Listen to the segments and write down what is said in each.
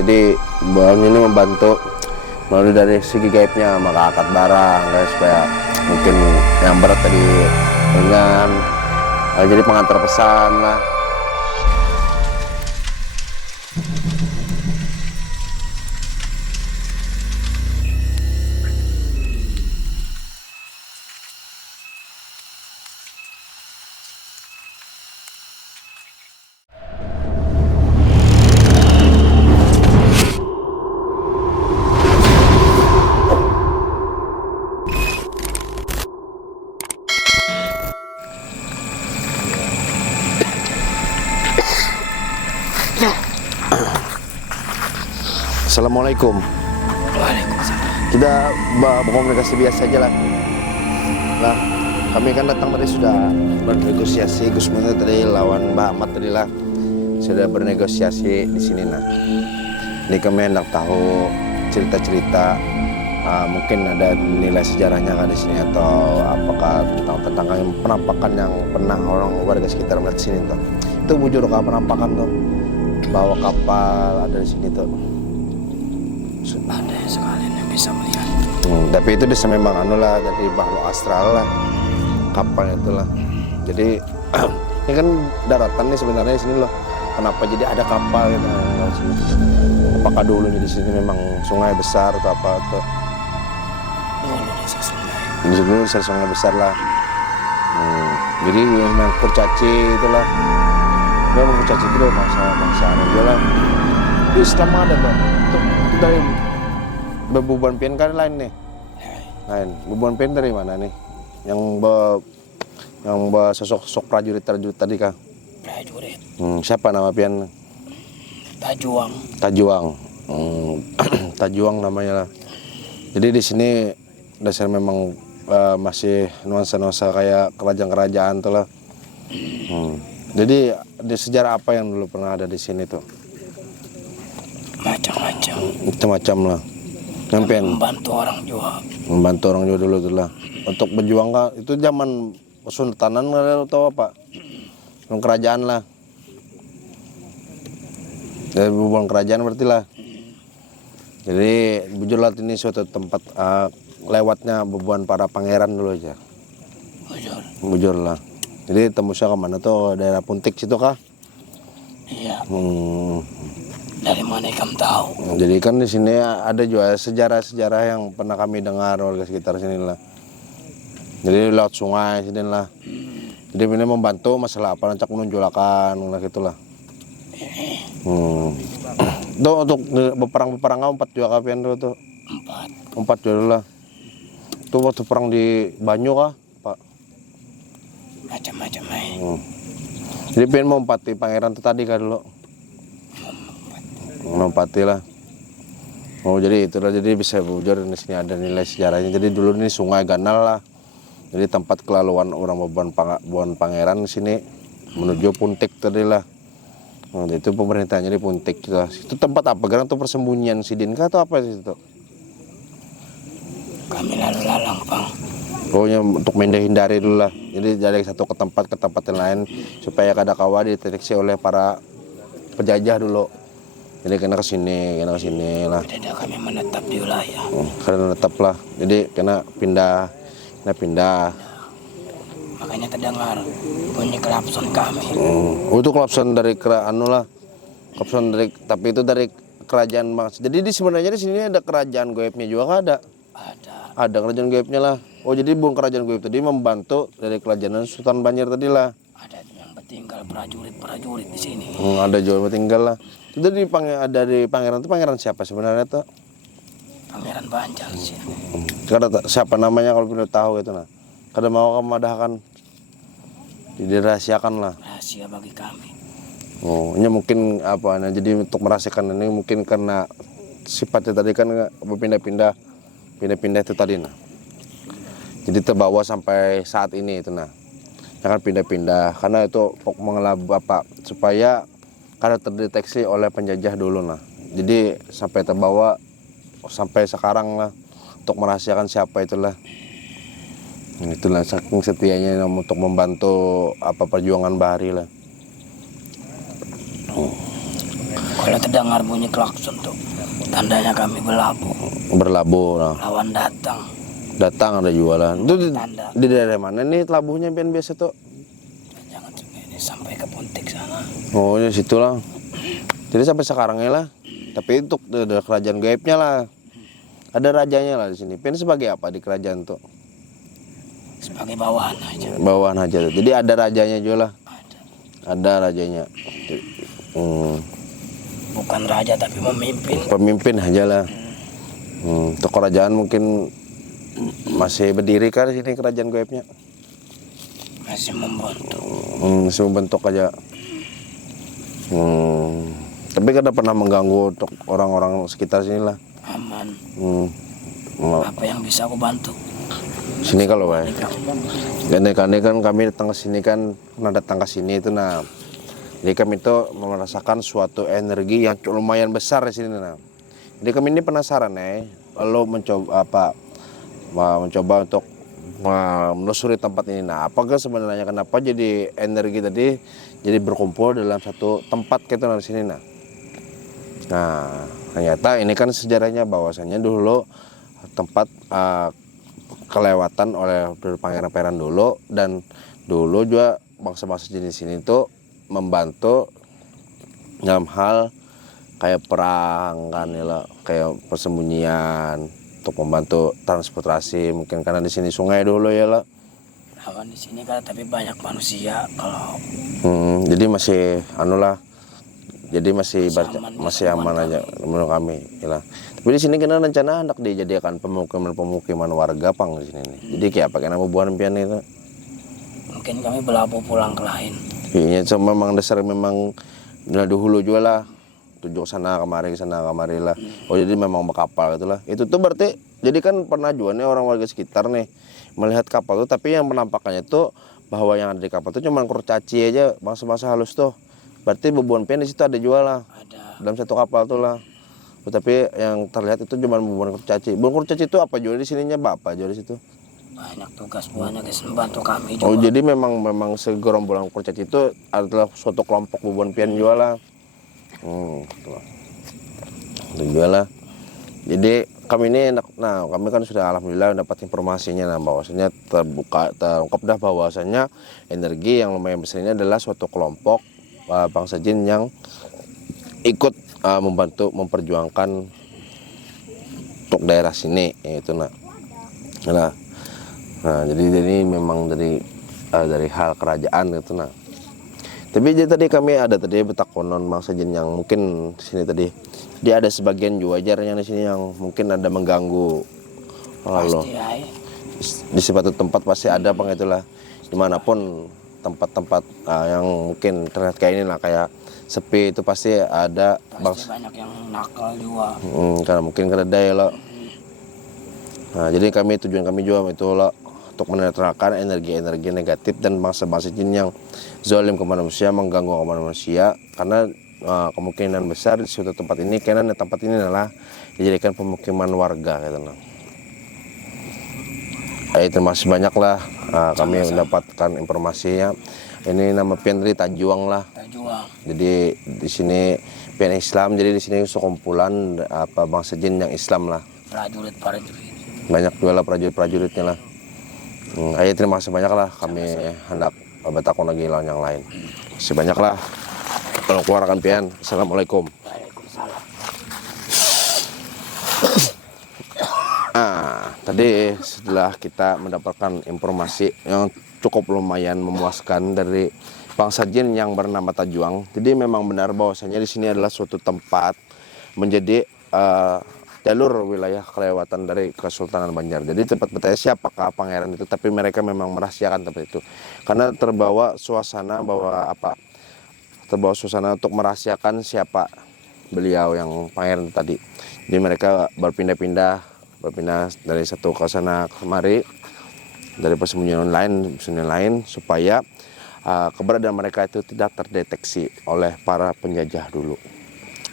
Jadi bang ini membantu melalui dari segi gaibnya mengangkat barang guys, supaya mungkin yang berat tadi ringan. Jadi pengantar pesan lah. Assalamualaikum. Waalaikumsalam. Kita berkomunikasi biasa aja lah. Nah, kami kan datang tadi sudah bernegosiasi, Gus Menteri tadi lawan Mbak Ahmad tadi lah. Sudah bernegosiasi di sini nah. Ini kami hendak tahu cerita-cerita, mungkin ada nilai sejarahnya kan di sini, atau apakah tentang penampakan yang pernah orang warga sekitar melihat di sini tuh. Itu bujur kah penampakan tuh? Bawa kapal ada di sini tuh. Ada sekalian yang bisa melihat. Tapi itu bisa memang anulah dari makhluk astral lah, kapal itulah. Jadi ini kan daratan nih sebenarnya di sini loh. Kenapa jadi ada kapal gitu? Apakah dulunya di sini memang sungai besar atau apa tuh? Dulu desa sungai. Di sini dulu sungai besar lah. Jadi memang kurcaci itulah. Dia mau kurcaci itu loh masa aja lah. Itu selama ada tuh. Itu dari Bebuban Pian kan lain nih. Lain. Bebuban Pian dari mana nih? Yang sosok prajurit tadi kah? Prajurit. Siapa nama Pian? Tajuang. Tajuang. Tajuang namanya lah. Jadi di sini dasar memang masih nuansa-nuansa kayak kerajaan-kerajaan tuh lah. Jadi di sejarah apa yang dulu pernah ada di sini tuh? Macam-macam. Macam-macam lah. Nyampein. Membantu orang juga. Membantu orang juga dulu tuh lah. Untuk berjuang kah? Itu zaman Kesultanan atau apa? Kerajaan lah. Dari hubungan kerajaan berarti lah. Jadi bujurlah ini suatu tempat lewatnya bebuan para pangeran dulu aja. Bujur lah. Jadi tembusnya kemana tuh? Daerah Puntik situ kah? Iya. Dari mana kamu tahu? Jadi kan di sini ada juga sejarah-sejarah yang pernah kami dengar warga sekitar sini lah. Jadi laut sungai sini lah. Jadi ini membantu masalah apa? Rancak menunjulakan gitulah. Tuh untuk berperang-berperang 4 juga kapian tuh. 4 juga lah. Tuh waktu perang di Banyu kah, Pak? Macam-macam Jadi pengen mau empati pangeran tuh tadi kan dulu. Mempati lah. Jadi itulah, jadi bisa bujur di sini ada nilai sejarahnya. Jadi dulu ini Sungai Ganal lah. Jadi tempat kelaluan orang Bebuan Pangeran di sini menuju Puntik tadi lah. Itu pemerintahnya di Puntik gitu. Itu tempat apa? Garang tuh persembunyian Sidin kah atau apa sih itu? Kami lalu lalang, Bang. Pokoknya untuk menghindari dulu lah. Jadi dari satu ke tempat yang lain supaya kada kawa dideteksi oleh para penjajah dulu. Jadi kena kesini lah. Tidak kami menetap di wilayah. Karena menetap lah. Jadi kena pindah. Makanya terdengar bunyi klakson kami. Itu klakson dari klakson dari, tapi itu dari kerajaan Mas. Jadi sebenarnya di sini ada kerajaan goibnya juga kan ada? Ada kerajaan goibnya lah. Jadi bukan kerajaan goib tadi membantu dari kerajaan Sultan Banjar tadi lah. Ada yang bertinggal prajurit di sini. Ada juga bertinggal lah. Itu ada di pangeran itu pangeran siapa sebenarnya tuh? Pangeran Banjar sih. Siapa namanya kalau tidak tahu itu nah. Kada mau kamu adahkan. Dirahasiakan lah. Rahasia bagi kami. Ini mungkin apa? Nah, jadi untuk merahasiakan ini mungkin karena sifatnya tadi kan berpindah-pindah itu tadi nah. Jadi terbawa sampai saat ini itu nah. Jangan pindah-pindah karena itu mengelab apa supaya kada terdeteksi oleh penjajah dulu nah. Jadi sampai terbawa sampai sekarang lah untuk merahasiakan siapa itulah. Itulah saking setianya untuk membantu apa perjuangan Bahari lah. Kalau terdengar bunyi klakson tuh, tandanya kami berlabuh. Berlabuh. Nah. Lawan datang. Datang ada jualan. Itu Tanda. di daerah mana nih labuhnya pian biasa tuh? Jangan ini sampai ke Puntik sana. Oh, ya situ lah. Jadi sampai sekarangnya lah. Tapi itu ada kerajaan gaibnya lah. Ada rajanya lah di sini. Pian sebagai apa di kerajaan tuh? Sebagai bawahan aja. Bawahan aja tuh. Jadi ada rajanya juga lah. Ada. Ada rajanya. Bukan raja tapi memimpin. Pemimpin aja lah. Untuk kerajaan mungkin masih berdiri kan di sini kerajaan gaibnya. Masih membantu. Masih membentuk aja. Tapi kan pernah mengganggu untuk orang-orang sekitar sini lah. Aman. Mau- Apa yang bisa aku bantu? Sini kalau baik. Dan kan kami datang ke sini kan, pernah datang ke sini itu nah. Jadi kami itu merasakan suatu energi yang lumayan besar di sini nah. Jadi kami ini penasaran lalu mencoba untuk menelusuri tempat ini. Nah, apakah sebenarnya kenapa jadi energi tadi jadi berkumpul dalam satu tempat gitu di sini nah. Nah, ternyata ini kan sejarahnya bahwasannya dulu tempat kelewatan oleh pangeran-pangeran dulu, dan dulu juga bangsa-bangsa jenis ini tuh membantu dalam hal kayak perang kan ya lah, kayak persembunyian untuk membantu transportasi, mungkin karena di sini sungai dulu ya lah. Lawan di sini kan tapi banyak manusia kalau Jadi masih jadi masih aman kami. aja menurut kami ya lah. Tapi di sini kena rencana hendak dijadikan pemukiman warga pang di sini nih. Jadi kayak pakai nama buah impian itu. Mungkin kami berlabuh pulang ke lain. Iya, cuma memang dasar memang dari dulu juga lah. Tujuh sana kemari lah. Oh jadi memang berkapal gitu lah. Itu tuh berarti jadi kan pernah juga nih orang warga sekitar nih melihat kapal tuh, tapi yang penampakannya tuh bahwa yang ada di kapal tuh cuma kurcaci aja, bangsa-bangsa halus tuh. Berarti bebuan pian di situ ada juga lah. Ada. Dalam satu kapal tuh lah. Tapi yang terlihat itu cuma bebuan kurcaci. Bebuan kurcaci itu apa juga di sininya Bapak juga di situ? Banyak tugas buahnya guys, membantu kami juga. Oh jadi memang segerombolan kurcaci itu adalah suatu kelompok bebuan pian juga lah. Itu juga lah. Jadi kami kan sudah alhamdulillah dapat informasinya bahwasanya terungkap dah bahwasanya energi yang lumayan besar ini adalah suatu kelompok bangsa jin yang ikut membantu memperjuangkan untuk daerah sini itu nah jadi ini memang dari hal kerajaan gitu nah. Tapi jadi tadi kami ada betakonon bangsa jin yang mungkin di sini tadi dia ada sebagian juga yang di sini yang mungkin ada mengganggu. Pasti ay. Di suatu tempat pasti ada bang itulah, dimanapun tempat-tempat yang mungkin terlihat kayak ini lah, kayak sepi itu pasti ada Pasti banyak yang nakal juga. Karena mungkin keledai lah. Nah jadi tujuan kami juga itu lah untuk menetralkan energi-energi negatif dan bangsa-bangsa jin yang zalim kepada manusia, mengganggu kepada manusia, karena kemungkinan besar di suatu tempat ini karena tempat ini adalah dijadikan pemukiman warga gitu nah. Terima kasih banyak lah kami mendapatkan informasinya. Ini nama Pianri Tajuang lah. Tajuang. Jadi di sini Pian Islam, jadi di sini sekumpulan bangsa jin yang Islam lah. Prajurit. Banyak juga lah prajuritnya lah. Terima kasih banyak lah kami hendak betakon lagi lawan yang lain. Masih banyak lah. Tolong keluarkan Pian. Assalamualaikum. Waalaikumsalam. Tadi setelah kita mendapatkan informasi yang cukup lumayan memuaskan dari bangsa jin yang bernama Tajuang, jadi memang benar bahwasanya di sini adalah suatu tempat menjadi jalur wilayah kelewatan dari Kesultanan Banjar. Jadi tempat bertanya siapakah pangeran itu, tapi mereka memang merahasiakan tempat itu karena terbawa suasana untuk merahasiakan siapa beliau yang pangeran tadi. Jadi mereka berpindah dari satu ke sana kemari, dari persembunyian lain supaya keberadaan mereka itu tidak terdeteksi oleh para penjajah dulu.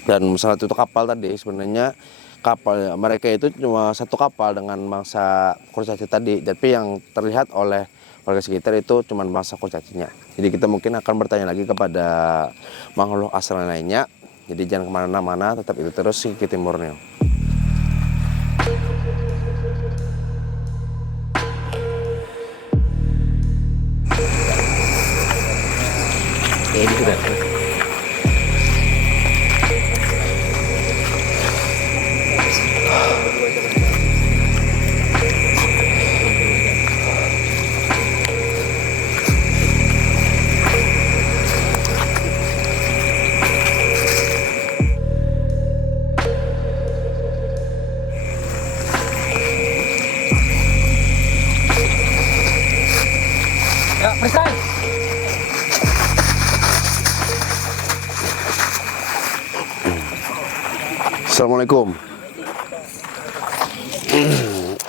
Dan salah satu kapal tadi sebenarnya kapal mereka itu cuma satu kapal dengan bangsa kurcaci tadi, tapi yang terlihat oleh warga sekitar itu cuma bangsa kurcacinya. Jadi kita mungkin akan bertanya lagi kepada makhluk astral lainnya Jadi jangan kemana-mana, tetap itu terus Sigi Timurnya. Ini sudah. Ya, periksa. Assalamualaikum.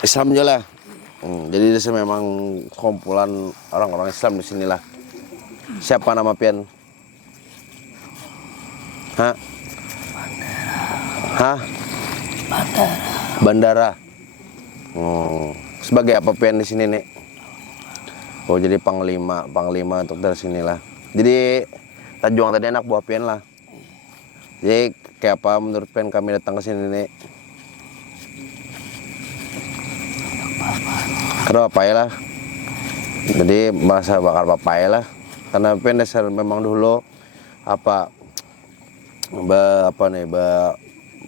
Islam aja lah. Jadi di sini memang kumpulan orang-orang Islam di sinilah. Siapa nama pian? Hah? Hah? Bandara. Sebagai apa pian di sini nih? Oh, jadi panglima untuk dari sinilah. Jadi Tajuang tadi anak buah pian lah. Jadi kayak apa menurut pian kami datang ke sini nih? Karena papai lah. Jadi merasa bakar papai lah. Karena pian dasar memang dulu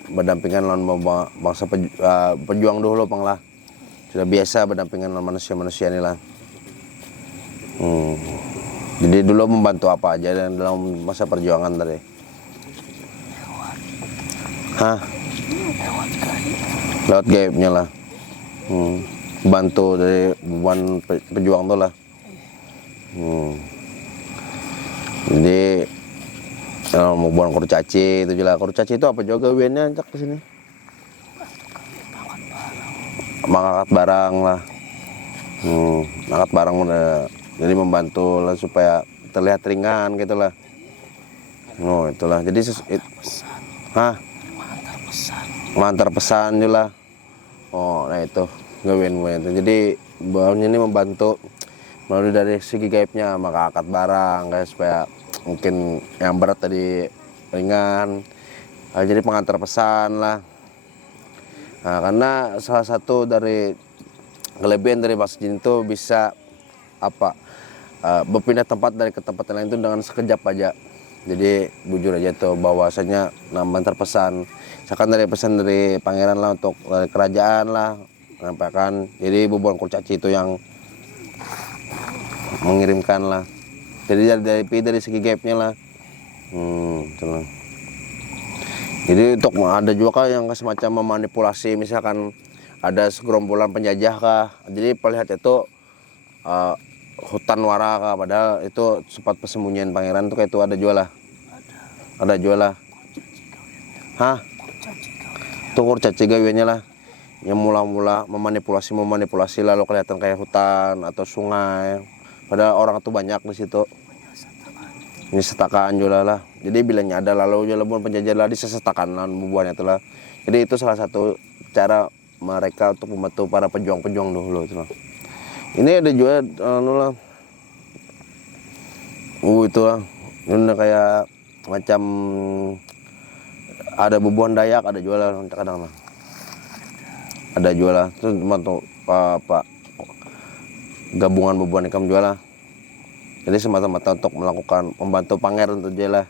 berdampingan lawan bangsa pejuang dulu pang lah. Sudah biasa berdampingan lawan manusia-manusia ini lah. Jadi dulu membantu apa aja dan dalam masa perjuangan tadi. Hah? Lewat gaibnya lah. Bantu dari beban pejuang tuh lah. Jadi mau buang kurcaci itu jelas. Kurcaci itu apa juga gawiannya cak di sini? Mengangkat barang lah. Mengangkat barang udah. Jadi membantu lah supaya terlihat ringan gitulah. Oh, itulah. Jadi mengantar pesan juga. Oh, nah itu gawean itu. Jadi bawahnya ini membantu melalui dari segi gaibnya mengangkat barang kayak supaya mungkin yang berat tadi ringan. Jadi pengantar pesan lah. Nah, karena salah satu dari kelebihan dari masjid itu bisa berpindah tempat dari ke tempat lain itu dengan sekejap aja. Jadi bujur aja tuh bahwasanya mengantar pesan. Misalkan dari pesan dari pangeran lah untuk dari kerajaan lah menyampaikan. Jadi bubuan kurcaci itu yang mengirimkan lah. Jadi dari segi gaibnya lah. Itulah. Jadi untuk ada juga yang semacam memanipulasi, misalkan ada segerombolan penjajah kah. Jadi perlihat itu hutan wara kah, padahal itu sempat persembunyian pangeran tuh kayak itu ada jual lah. Ada jual lah. Hah? Itu kurcaci gawiannya lah. Yang mula-mula memanipulasi lalu kelihatan kayak hutan atau sungai. Padahal orang itu banyak di situ. Ini setakaan juga lah. Jadi bilangnya ada lalu jual pun penjajah lah disesetakan lah bubuannya itu lah. Jadi itu salah satu cara mereka untuk membantu para pejuang-pejuang dulu itu lah. Ini ada juga lah. Itu lah. Ini kayak macam ada bubuan Dayak, ada jual lah kadang lah. Ada jual lah. Terus membantu gabungan bubuan ikam jual lah. Jadi semata-mata untuk melakukan membantu pangeran itu aja lah.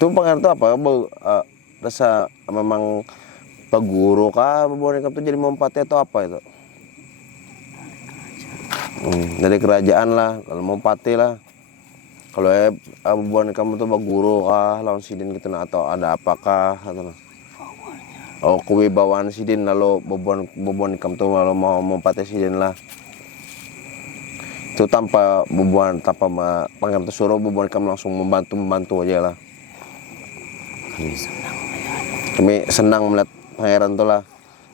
Itu pangeran itu apa? Rasa memang peguru kah bubuan ikam itu jadi mempati atau apa itu? Dari kerajaan lah, kalau mau pati lah. Kalau bubuan kamu tuh baguru kah lawan sidin gitu nah, atau ada apakah atau oh kewibawaan sidin lalu bubuan kamu tuh lalu mau pati sidin lah. Itu tanpa pangeran tuh suruh bubuan kamu langsung membantu aja lah. Kami senang melihat pangeran tuh lah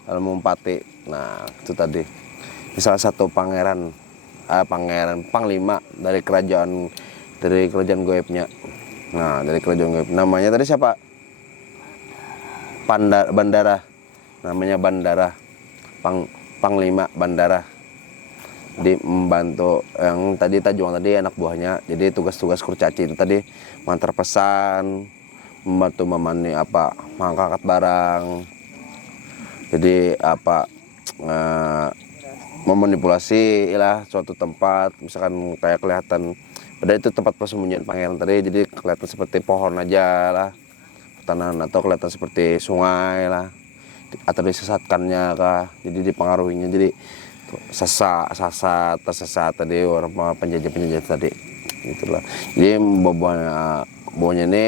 lalu mau pati. Nah itu tadi salah satu panglima dari kerajaan goibnya. Nah dari kerajaan goib namanya tadi siapa? Bandara. Namanya Bandara. Panglima Bandara. Jadi membantu yang tadi Tajuang tadi anak buahnya. Jadi tugas-tugas kurcaci itu tadi mengantar pesan, membantu mengangkat barang. Jadi memanipulasi lah suatu tempat, misalkan kayak kelihatan padahal itu tempat persembunyian pangeran tadi, jadi kelihatan seperti pohon aja lah, hutan, atau kelihatan seperti sungai lah, atau disesatkannya kah, jadi dipengaruhinya, jadi tersesat tadi orang penjajah tadi, gitulah. Jadi bawahnya ini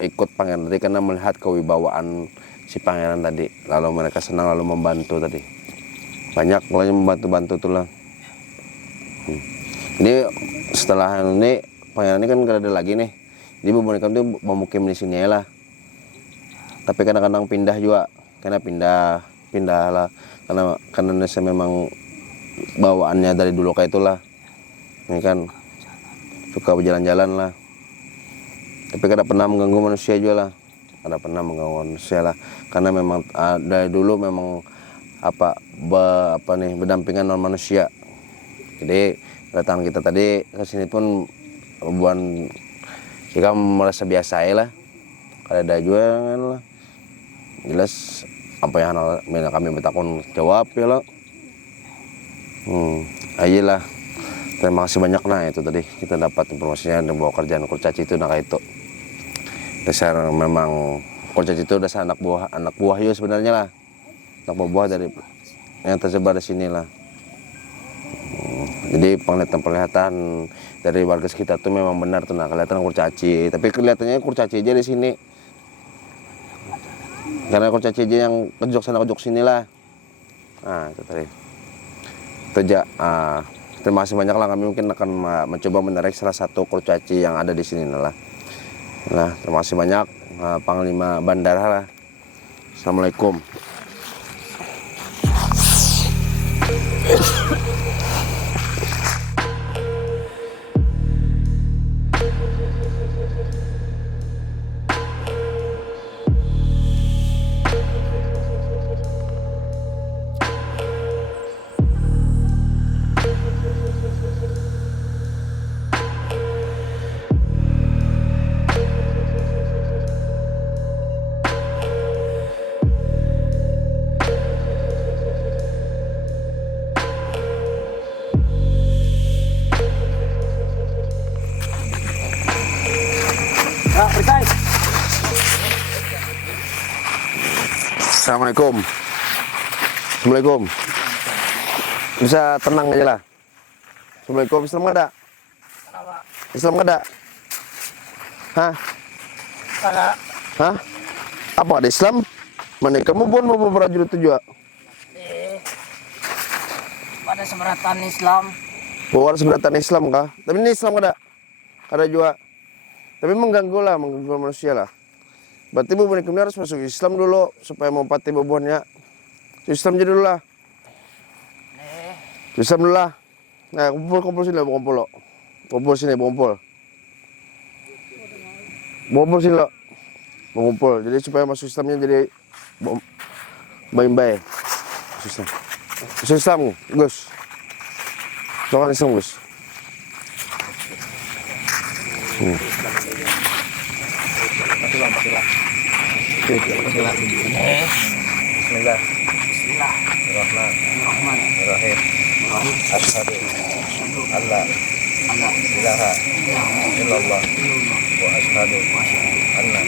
ikut pangeran tadi karena melihat kewibawaan si pangeran tadi, lalu mereka senang lalu membantu tadi, banyak pokoknya membantu itulah. Ini setelah ini pangeran ini kan gak ada lagi nih, jadi Bobo Nikam itu memukim di sini lah, tapi kadang-kadang pindah juga, karena pindah lah, karena saya memang bawaannya dari dulu kayak itulah, ini kan suka berjalan-jalan lah, tapi kada pernah mengganggu manusia juga lah, karena memang dari dulu memang berdampingan non manusia. Jadi datang kita tadi ke sini pun buat kita merasa biasa ya lah, kada ada juga kan lah, jelas apa yang kami bertakun jawab ya lah. Ayolah, terima kasih banyak. Nah itu tadi kita dapat informasinya dan bahwa kerjaan kurcaci itu nak itu dasar, memang kurcaci itu dasar anak buah juga sebenarnya lah, anak buah dari yang tersebar di sini lah. Jadi penglihatan dari warga sekitar tuh memang benar tuh, nah kelihatan kurcaci, tapi kelihatannya kurcaci aja di sini, karena kurcaci aja yang kejok sana kejok sini lah. Nah itu tadi. Terima kasih banyak lah, kami mungkin akan mencoba menarik salah satu kurcaci yang ada di sini lah. Nah terima kasih banyak Panglima Bandara lah. Assalamualaikum. Assalamualaikum. Assalamualaikum. Bisa tenang aja lah. Assalamualaikum. Islam nggak ada? Islam nggak ada? Hah? Hah? Apa ada Islam? Mana kamu pun mau prajurit itu juga? Pada seberatan Islam. Bawa seberatan Islam kah? Tapi ini Islam nggak ada? Ada juga. Tapi mengganggu manusia lah. Berarti Bobo Nikam harus masuk Islam dulu supaya mempati bobohannya. Islam jadi dulu lah. Islam dulu lah. Nah, kumpul sini lah, kumpul lo. Kumpul sini, kumpul. Kumpul sini lo. Mengumpul. Jadi supaya masuk Islamnya jadi baik-baik. Masuk Islam, Gus. Soalnya Islam, Gus. Bismillahirrahmanirrahim. Asyhadu an la ilaha illallah wa asyhadu anna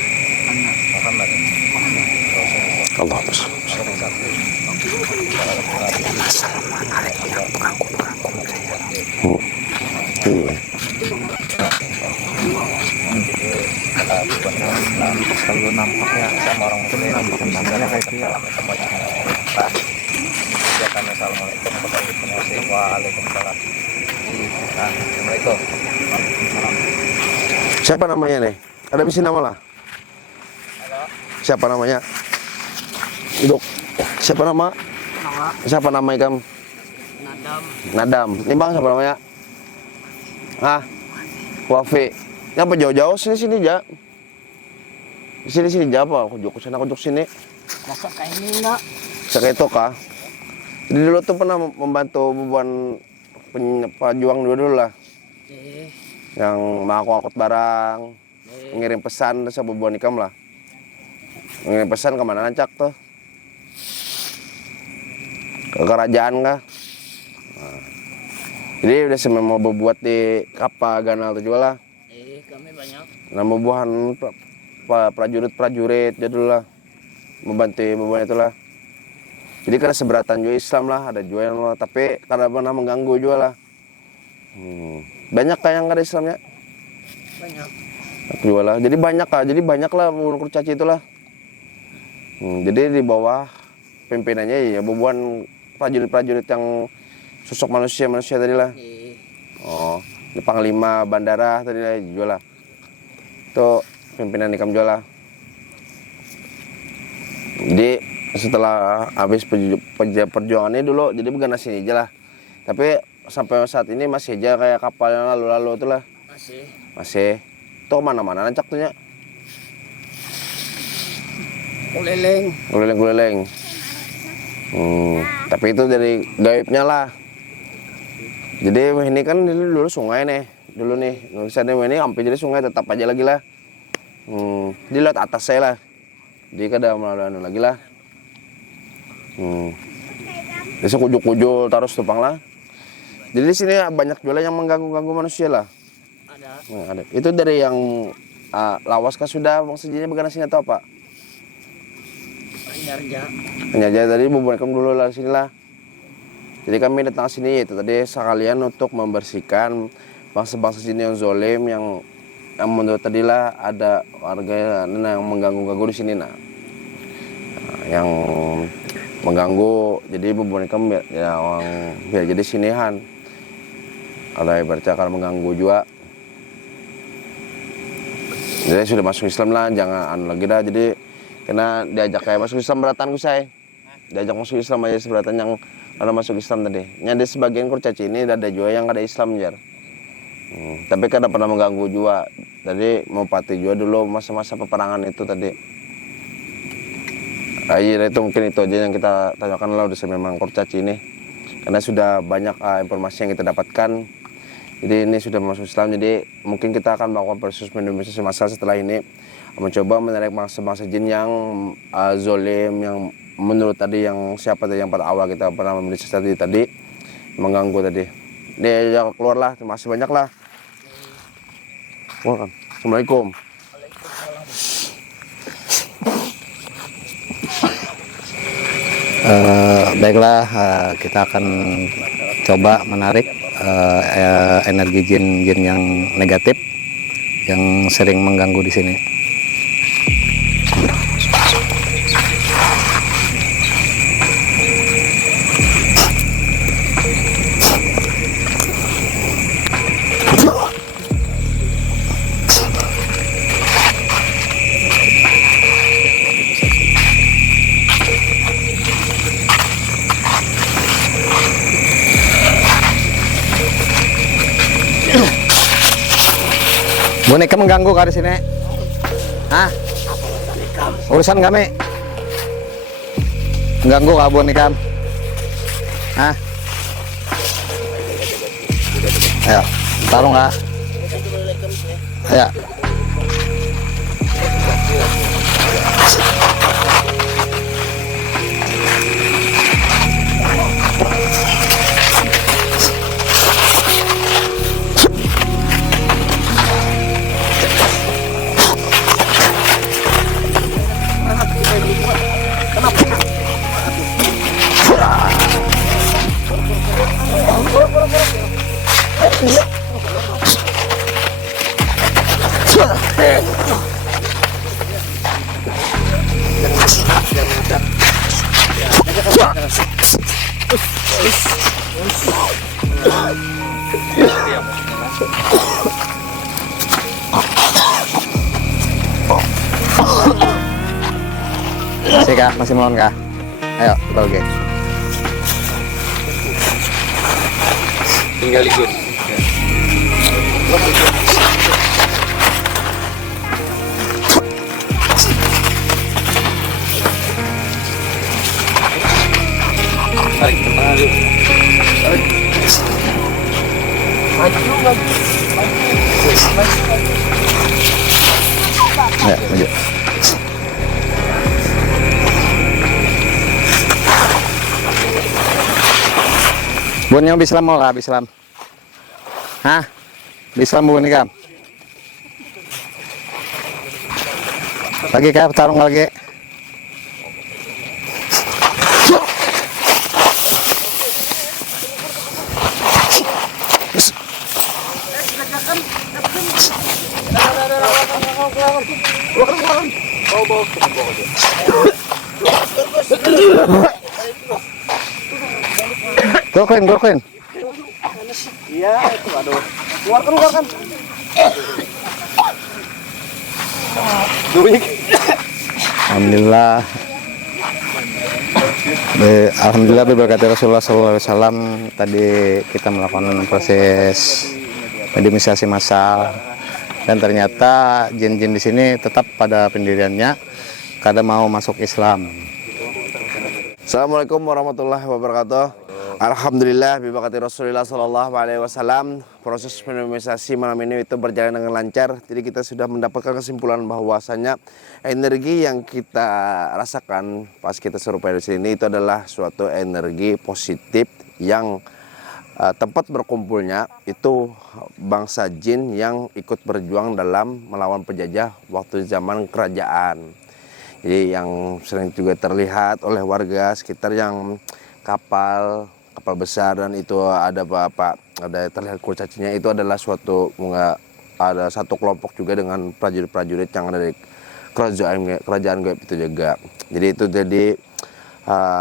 Muhammadan rasulullah. Allahumma selalu nampaknya sama orang muslim namanya kayak dia. Assalamualaikum warahmatullahi wabarakatuh. Assalamualaikum. Siapa namanya nih? Ada misi nama lah. Siapa namanya? Duk. Siapa nama? Siapa nama kamu? Nadam. Ini bang siapa namanya? Hah? Wafi. Ngapa jauh-jauh sini aja? Sini aja apa? Kujok sana kujok sini. Masuk kayak ini enggak? Kayak itu kah? Jadi dulu tuh pernah membantu beban pejuang dulu lah. Yang mau angkut barang, ngirim pesan terus Bobo Nikam lah. Ngirim pesan kemana Cak tuh? Ke kerajaan kah? Nah. Jadi udah semua mau berbuat di kapal ganal tuh jual lah. Kami banyak. Nama buahan prajurit-prajurit jadul lah. Membantu beban itulah. Jadi karena seberatan juga Islam lah, ada juga yang tapi karena pernah mengganggu juga lah. Banyak kayak yang ada Islamnya. Banyak. Jual lah. Jadi banyak lah kurcaci itulah. Jadi di bawah pimpinannya ya bebuan prajurit-prajurit yang sosok manusia tadi lah. Oh, di Panglima Bandara tadi lah jual lah. Itu pimpinan Nikam jual lah. Jadi setelah habis perjuangannya dulu, jadi bukan sini aja lah. Tapi sampai saat ini masih aja kayak kapal yang lalu-lalu itu lah. Masih. Itu mana-mana Cak tuh ya. Kuleleng. Tapi itu dari gaibnya lah. Jadi ini kan dulu sungai nih. Dulu nih, nulisannya ini hampir jadi sungai tetap aja lagi lah. Dilihat atas saya lah. Jadi kada melalui lagi lah. Bisa kujul-kujul terus tupang lah. Jadi di sini banyak juga yang mengganggu manusia lah. Ada. Itu dari yang lawas kah sudah maksudnya bukan sini atau apa? Hanya aja tadi bubarkan dulu lah sini lah. Jadi kami datang sini itu tadi sekalian untuk membersihkan bangsa-bangsa sini yang zolim yang menurut tadi lah ada warga yang mengganggu di sini yang mengganggu. Jadi bubarkan biar jadi sinihan. Kalau bercakap mengganggu juga. Jadi sudah masuk Islam lah, jangan lagi dah. Jadi kena diajak kayak masuk Islam beratan saya. Diajak masuk Islam aja seberatan yang ada masuk Islam tadi. Ada sebagian kurcaci ini ada juga yang ada Islam jar. Tapi kada pernah mengganggu juga. Tadi mau pati juga dulu masa-masa peperangan itu tadi. Itu mungkin itu aja yang kita tanyakan lah udah memang kurcaci ini. Karena sudah banyak informasi yang kita dapatkan. Jadi ini sudah masuk Islam, jadi mungkin kita akan melakukan proses Indonesia semasa setelah ini mencoba menarik bangsa-bangsa jin yang zolim, yang menurut tadi yang siapa tadi yang pada awal kita pernah membeli tadi mengganggu tadi. Dia keluar lah, terima kasih banyak lah. Assalamualaikum. Baiklah, kita akan coba menarik energi jin-jin yang negatif yang sering mengganggu di sini. Boneka mengganggu kah di sini? Hah? Urusan kami. Mengganggu kah boneka? Hah? Ayo, tarung kah? Ayo. Masih kah? Masih melawan kah? Ayo, kita lagi. Tinggal ikut. Tarik ke tengah dulu. Tarik. Maju. Ayo, maju. Bunnya Islam mau lah Islam. Hah? Islam bun kam. Lagi kah tarung lagi. Gorken. Iya, itu aduh. Keluarkan. Duik. Alhamdulillah. Alhamdulillah berkat Rasulullah SAW tadi kita melakukan proses mediumisasi massal dan ternyata jin-jin di sini tetap pada pendiriannya kadang mau masuk Islam. Assalamualaikum warahmatullahi wabarakatuh. Alhamdulillah bibakati Rasulullah sallallahu alaihi wasallam, proses mediumisasi malam ini itu berjalan dengan lancar. Jadi kita sudah mendapatkan kesimpulan bahwasanya energi yang kita rasakan pas kita serupai di sini itu adalah suatu energi positif yang tempat berkumpulnya itu bangsa jin yang ikut berjuang dalam melawan penjajah waktu zaman kerajaan. Jadi yang sering juga terlihat oleh warga sekitar yang kapal besar dan itu ada terlihat kurcacinya, itu adalah ada satu kelompok juga dengan prajurit-prajurit yang ada dari kerajaan gaib itu juga. Jadi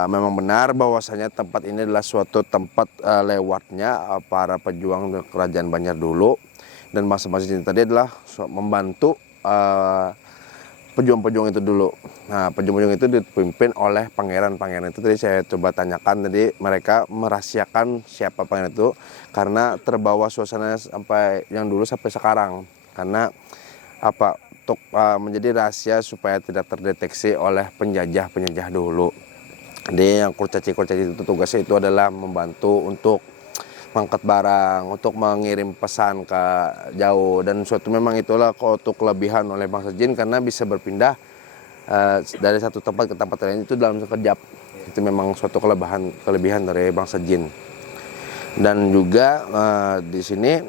memang benar bahwasanya tempat ini adalah suatu tempat lewatnya para pejuang kerajaan Banjar dulu, dan masa-masa ini tadi adalah membantu pejuang-pejuang itu dulu. Nah, pejuang-pejuang itu dipimpin oleh pangeran-pangeran itu. Tadi saya coba tanyakan, tadi mereka merahasiakan siapa pangeran itu karena terbawa suasana sampai yang dulu sampai sekarang. Karena untuk menjadi rahasia supaya tidak terdeteksi oleh penjajah dulu. Jadi yang kurcaci-kurcaci itu tugasnya itu adalah membantu untuk mengangkat barang, untuk mengirim pesan ke jauh, dan suatu memang itulah untuk kelebihan oleh bangsa jin karena bisa berpindah dari satu tempat ke tempat lain itu dalam sekejap. Itu memang suatu kelebihan dari bangsa jin. Dan juga di sini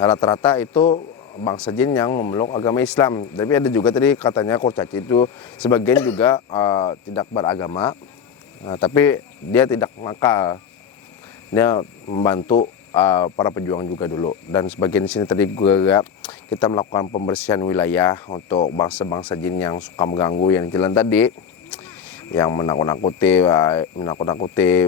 rata-rata itu bangsa jin yang memeluk agama Islam. Tapi ada juga tadi katanya kurcaci itu sebagian juga tidak beragama, tapi dia tidak nakal. Dia membantu para pejuang juga dulu. Dan sebagian di sini tadi juga kita melakukan pembersihan wilayah untuk bangsa-bangsa jin yang suka mengganggu yang jalan tadi, yang menakut-nakuti,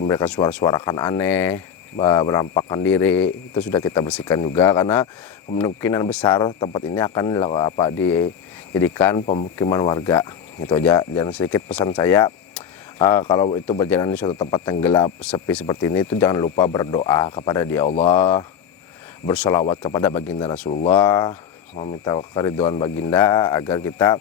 mereka suarakan aneh, berampakkan diri, itu sudah kita bersihkan juga karena kemungkinan besar tempat ini akan dijadikan pemukiman warga. Itu aja. Dan sedikit pesan saya, kalau itu berjalan di suatu tempat yang gelap, sepi seperti ini, itu jangan lupa berdoa kepada Dia Allah, bersolawat kepada baginda Rasulullah, meminta keridhaan baginda agar kita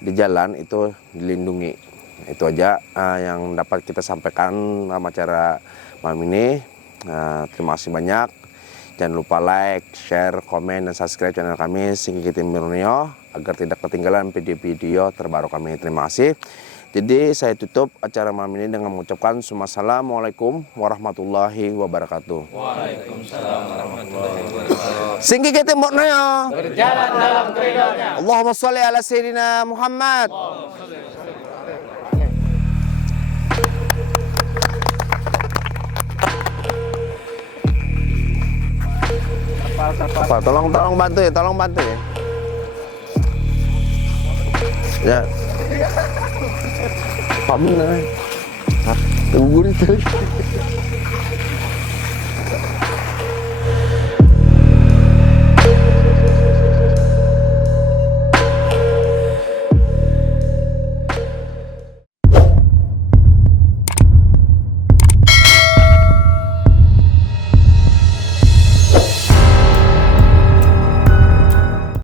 di jalan itu dilindungi. Itu aja yang dapat kita sampaikan sama acara malam ini. Terima kasih banyak. Jangan lupa like, share, komen, dan subscribe channel kami Singkiti Mirnio agar tidak ketinggalan video-video terbaru kami. Terima kasih. Jadi saya tutup acara malam ini dengan mengucapkan Assalamualaikum warahmatullahi wabarakatuh. Waalaikumsalam warahmatullahi wabarakatuh. Singkiti Mirnio Berjalan dalam keridhaannya. Allahumma sholli ala sayyidina Muhammad. Tolong bantu ya, ya. Pak bener. Tunggu itu.